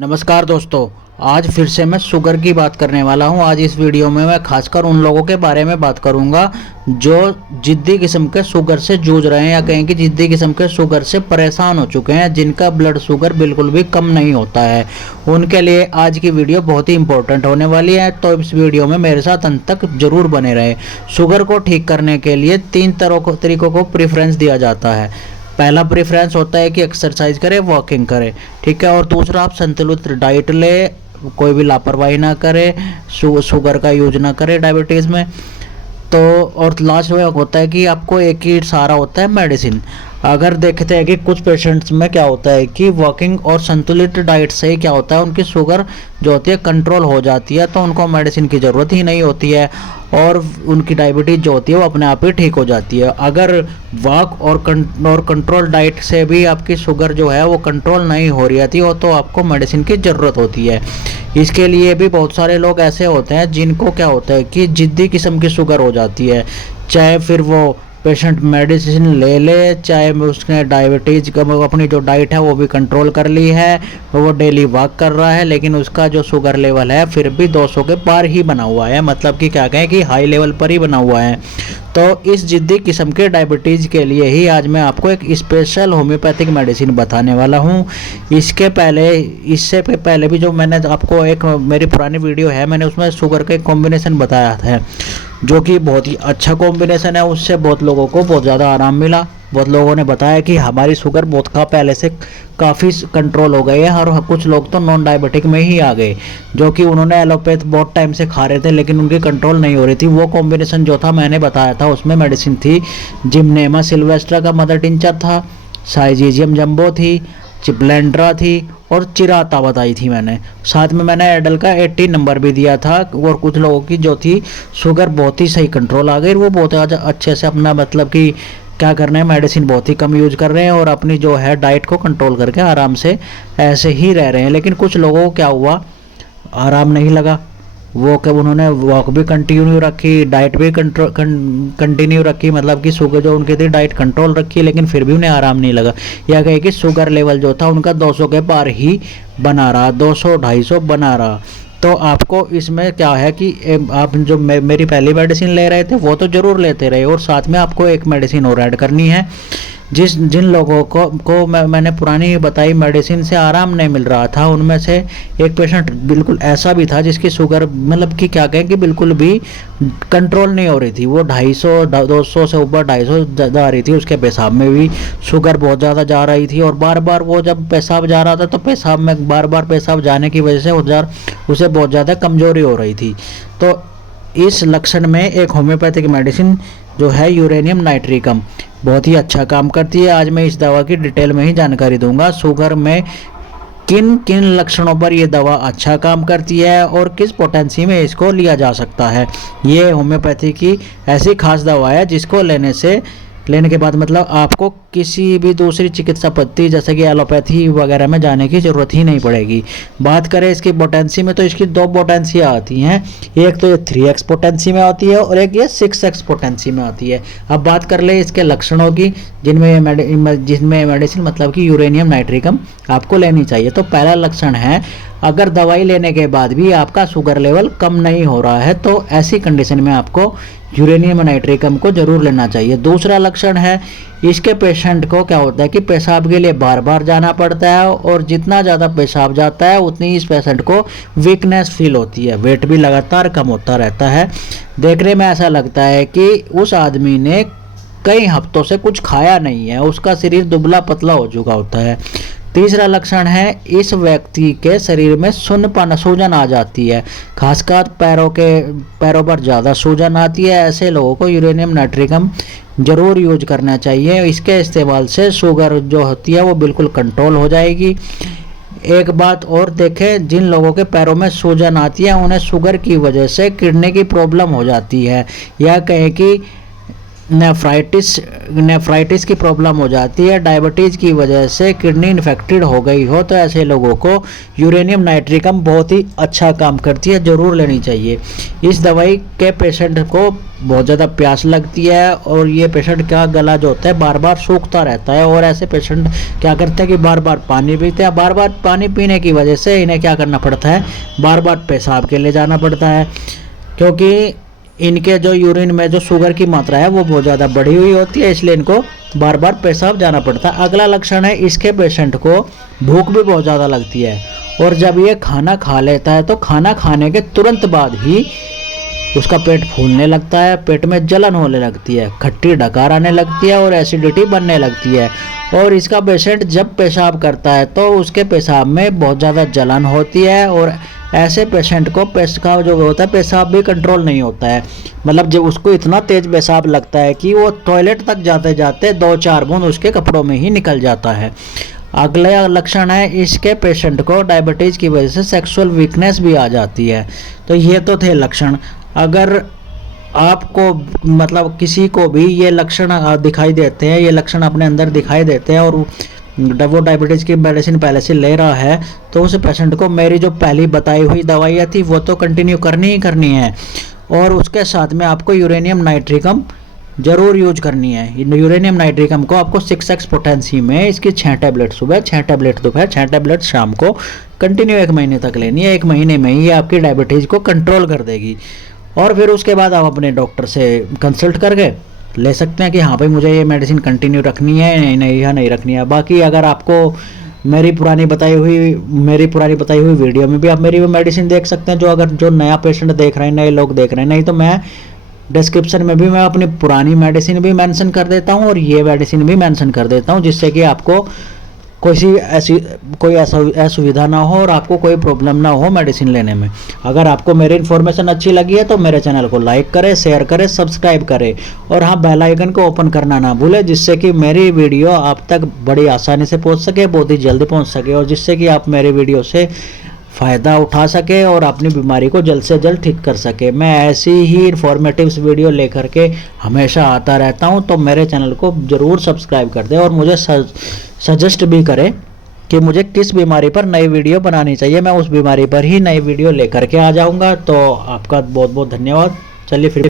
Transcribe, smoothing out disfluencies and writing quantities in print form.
नमस्कार दोस्तों। आज फिर से मैं शुगर की बात करने वाला हूं। आज इस वीडियो में मैं खासकर उन लोगों के बारे में बात करूंगा जो जिद्दी किस्म के शुगर से जूझ रहे हैं या कहें कि जिद्दी किस्म के शुगर से परेशान हो चुके हैं, जिनका ब्लड शुगर बिल्कुल भी कम नहीं होता है। उनके लिए आज की वीडियो बहुत ही इंपॉर्टेंट होने वाली है, तो इस वीडियो में मेरे साथ अंत तक जरूर बने रहें। शुगर को ठीक करने के लिए 3 तरीकों को प्रेफरेंस दिया जाता है। पहला प्रेफरेंस होता है कि एक्सरसाइज करें, वॉकिंग करें, ठीक है। और दूसरा, आप संतुलित डाइट ले, कोई भी लापरवाही ना करें, शुगर का यूज ना करें डायबिटीज़ में। तो और लास्ट में होता है कि आपको एक ही सहारा होता है, मेडिसिन। अगर देखते हैं कि कुछ पेशेंट्स में क्या होता है कि वॉकिंग और संतुलित डाइट से क्या होता है, उनकी शुगर जो होती है कंट्रोल हो जाती है, तो उनको मेडिसिन की ज़रूरत ही नहीं होती है और उनकी डायबिटीज़ जो होती है वो अपने आप ही ठीक हो जाती है। अगर वॉक और कंट्रोल डाइट से भी आपकी शुगर जो है वो कंट्रोल नहीं हो रही थी, हो तो आपको मेडिसिन की ज़रूरत होती है। इसके लिए भी बहुत सारे लोग ऐसे होते हैं जिनको क्या होता है कि जिद्दी किस्म की शुगर हो जाती है, चाहे फिर वो पेशेंट मेडिसिन ले ले, चाहे उसने डायबिटीज़ का अपनी जो डाइट है वो भी कंट्रोल कर ली है, वो डेली वॉक कर रहा है, लेकिन उसका जो शुगर लेवल है फिर भी 200 के पार ही बना हुआ है, मतलब कि क्या कहें कि हाई लेवल पर ही बना हुआ है। तो इस जिद्दी किस्म के डायबिटीज़ के लिए ही आज मैं आपको एक स्पेशल होम्योपैथिक मेडिसिन बताने वाला हूँ। इससे पहले भी जो मैंने आपको एक मेरी पुरानी वीडियो है, मैंने उसमें शुगर का एक कॉम्बिनेशन बताया था जो कि बहुत ही अच्छा कॉम्बिनेशन है। उससे बहुत लोगों को बहुत ज़्यादा आराम मिला। बहुत लोगों ने बताया कि हमारी शुगर बहुत पहले से काफ़ी कंट्रोल हो गई है, और कुछ लोग तो नॉन डायबिटिक में ही आ गए, जो कि उन्होंने एलोपैथ बहुत टाइम से खा रहे थे लेकिन उनकी कंट्रोल नहीं हो रही थी। वो कॉम्बिनेशन जो था मैंने बताया था, उसमें मेडिसिन थी जिम्नेमा सिल्वेस्ट्रा का मदर टिंचर था, साइजीजियम जंबो थी, चिप्लेंड्रा थी और चिराता बताई थी मैंने। साथ में मैंने एडल का 80 नंबर भी दिया था। और कुछ लोगों की जो थी शुगर बहुत ही सही कंट्रोल आ गई, वो बहुत अच्छे से अपना मतलब कि क्या कर रहे हैं, मेडिसिन बहुत ही कम यूज कर रहे हैं और अपनी जो है डाइट को कंट्रोल करके आराम से ऐसे ही रह रहे हैं। लेकिन कुछ लोगों को क्या हुआ, आराम नहीं लगा, वो कब उन्होंने वॉक भी कंटिन्यू रखी, डाइट भी कंटिन्यू रखी, मतलब कि शुगर जो उनकी थी डाइट कंट्रोल रखी, लेकिन फिर भी उन्हें आराम नहीं लगा। या कहे कि शुगर लेवल जो था उनका 200 के पार ही बना रहा, 200-250 बना रहा। तो आपको इसमें क्या है कि आप जो मेरी पहली मेडिसिन ले रहे थे वो तो ज़रूर लेते रहे, और साथ में आपको एक मेडिसिन और ऐड करनी है। जिन लोगों को मैंने पुरानी बताई मेडिसिन से आराम नहीं मिल रहा था, उनमें से एक पेशेंट बिल्कुल ऐसा भी था जिसकी शुगर मतलब कि क्या कहें कि बिल्कुल भी कंट्रोल नहीं हो रही थी। वो 250 से ऊपर 250 जा रही थी। उसके पेशाब में भी शुगर बहुत ज़्यादा जा रही थी, और बार बार वो जब पेशाब जा रहा था तो पेशाब में बार बार पेशाब जाने की वजह से उसे बहुत ज़्यादा कमजोरी हो रही थी। तो इस लक्षण में एक होम्योपैथिक मेडिसिन जो है यूरेनियम नाइट्रिकम बहुत ही अच्छा काम करती है। आज मैं इस दवा की डिटेल में ही जानकारी दूंगा, शुगर में किन किन लक्षणों पर यह दवा अच्छा काम करती है और किस पोटेंसी में इसको लिया जा सकता है। ये होम्योपैथी की ऐसी खास दवा है जिसको लेने के बाद मतलब आपको किसी भी दूसरी चिकित्सा पद्धति जैसे कि एलोपैथी वगैरह में जाने की ज़रूरत ही नहीं पड़ेगी। बात करें इसकी पोटेंसी में, तो इसकी 2 पोटेंसियाँ आती हैं। एक तो ये 3x पोटेंसी में आती है और एक ये 6x पोटेंसी में आती है। अब बात कर ले इसके लक्षणों की, जिनमें मेडिसिन मतलब कि यूरेनियम नाइट्रिकम आपको लेनी चाहिए। तो पहला लक्षण है, अगर दवाई लेने के बाद भी आपका शुगर लेवल कम नहीं हो रहा है तो ऐसी कंडीशन में आपको यूरेनियम नाइट्रिकम को जरूर लेना चाहिए। दूसरा लक्षण है, इसके पेशेंट को क्या होता है कि पेशाब के लिए बार बार जाना पड़ता है, और जितना ज़्यादा पेशाब जाता है उतनी इस पेशेंट को वीकनेस फील होती है, वेट भी लगातार कम होता रहता है। देखने में ऐसा लगता है कि उस आदमी ने कई हफ्तों से कुछ खाया नहीं है, उसका शरीर दुबला पतला हो चुका होता है। तीसरा लक्षण है, इस व्यक्ति के शरीर में सूजन आ जाती है, खासकर पैरों पर ज़्यादा सूजन आती है। ऐसे लोगों को यूरेनियम नाइट्रिकम जरूर यूज करना चाहिए। इसके इस्तेमाल से शुगर जो होती है वो बिल्कुल कंट्रोल हो जाएगी। एक बात और देखें, जिन लोगों के पैरों में सूजन आती है उन्हें शुगर की वजह से किडनी की प्रॉब्लम हो जाती है, या कहें कि नेफ्राइटिस की प्रॉब्लम हो जाती है, डायबिटीज़ की वजह से किडनी इन्फेक्टेड हो गई हो, तो ऐसे लोगों को यूरेनियम नाइट्रिकम बहुत ही अच्छा काम करती है, ज़रूर लेनी चाहिए। इस दवाई के पेशेंट को बहुत ज़्यादा प्यास लगती है और ये पेशेंट का गला जो होता है बार बार सूखता रहता है, और ऐसे पेशेंट क्या करते हैं कि बार बार पानी पीते हैं। बार बार पानी पीने की वजह से इन्हें क्या करना पड़ता है, बार बार पेशाब के लिए जाना पड़ता है, क्योंकि इनके जो यूरिन में जो शुगर की मात्रा है वो बहुत ज़्यादा बढ़ी हुई होती है, इसलिए इनको बार बार पेशाब जाना पड़ता है। अगला लक्षण है, इसके पेशेंट को भूख भी बहुत ज़्यादा लगती है, और जब ये खाना खा लेता है तो खाना खाने के तुरंत बाद ही उसका पेट फूलने लगता है, पेट में जलन होने लगती है, खट्टी डकार आने लगती है और एसिडिटी बनने लगती है। और इसका पेशेंट जब पेशाब करता है तो उसके पेशाब में बहुत ज़्यादा जलन होती है, और ऐसे पेशेंट को पेशाब जो होता है पेशाब भी कंट्रोल नहीं होता है, मतलब जब उसको इतना तेज पेशाब लगता है कि वो टॉयलेट तक जाते जाते 2-4 बूंद उसके कपड़ों में ही निकल जाता है। अगला लक्षण है, इसके पेशेंट को डायबिटीज़ की वजह से सेक्सुअल वीकनेस भी आ जाती है। तो ये तो थे लक्षण। अगर आपको मतलब किसी को भी ये लक्षण दिखाई देते हैं, ये लक्षण अपने अंदर दिखाई देते हैं, और वो डायबिटीज़ की मेडिसिन पहले से ले रहा है, तो उस पेशेंट को मेरी जो पहली बताई हुई दवाइयाँ थी वो तो कंटिन्यू करनी ही करनी है, और उसके साथ में आपको यूरेनियम नाइट्रिकम ज़रूर यूज करनी है। यूरेनियम नाइट्रिकम को आपको 6x पोटेंसी में इसकी 6 टैबलेट सुबह, 6 टैबलेट दोपहर, 6 टैबलेट शाम को कंटिन्यू 1 महीने तक लेनी है। 1 महीने में ही आपकी डायबिटीज़ को कंट्रोल कर देगी, और फिर उसके बाद आप अपने डॉक्टर से कंसल्ट करके ले सकते हैं कि हाँ भाई मुझे ये मेडिसिन कंटिन्यू रखनी है नहीं या नहीं रखनी है। बाकी अगर आपको मेरी पुरानी बताई हुई वीडियो में भी आप मेरी वो मेडिसिन देख सकते हैं, जो नया पेशेंट देख रहे हैं, नए लोग देख रहे हैं। नहीं तो मैं डिस्क्रिप्शन में भी मैं अपनी पुरानी मेडिसिन भी मेंशन कर देता हूँ और ये मेडिसिन भी मेंशन कर देता हूँ, जिससे कि आपको कोई असुविधा ना हो और आपको कोई प्रॉब्लम ना हो मेडिसिन लेने में। अगर आपको मेरी इन्फॉर्मेशन अच्छी लगी है तो मेरे चैनल को लाइक करें, शेयर करें, सब्सक्राइब करें, और हाँ बेल आइकन को ओपन करना ना भूलें, जिससे कि मेरी वीडियो आप तक बड़ी आसानी से पहुंच सके, बहुत ही जल्दी पहुंच सके, और जिससे कि आप मेरी वीडियो से फ़ायदा उठा सके और अपनी बीमारी को जल्द से जल्द ठीक कर सके। मैं ऐसी ही इन्फॉर्मेटिव वीडियो लेकर के हमेशा आता रहता हूं, तो मेरे चैनल को ज़रूर सब्सक्राइब कर दें और मुझे सजेस्ट भी करें कि मुझे किस बीमारी पर नई वीडियो बनानी चाहिए। मैं उस बीमारी पर ही नई वीडियो लेकर के आ जाऊंगा। तो आपका बहुत बहुत धन्यवाद। चलिए फिर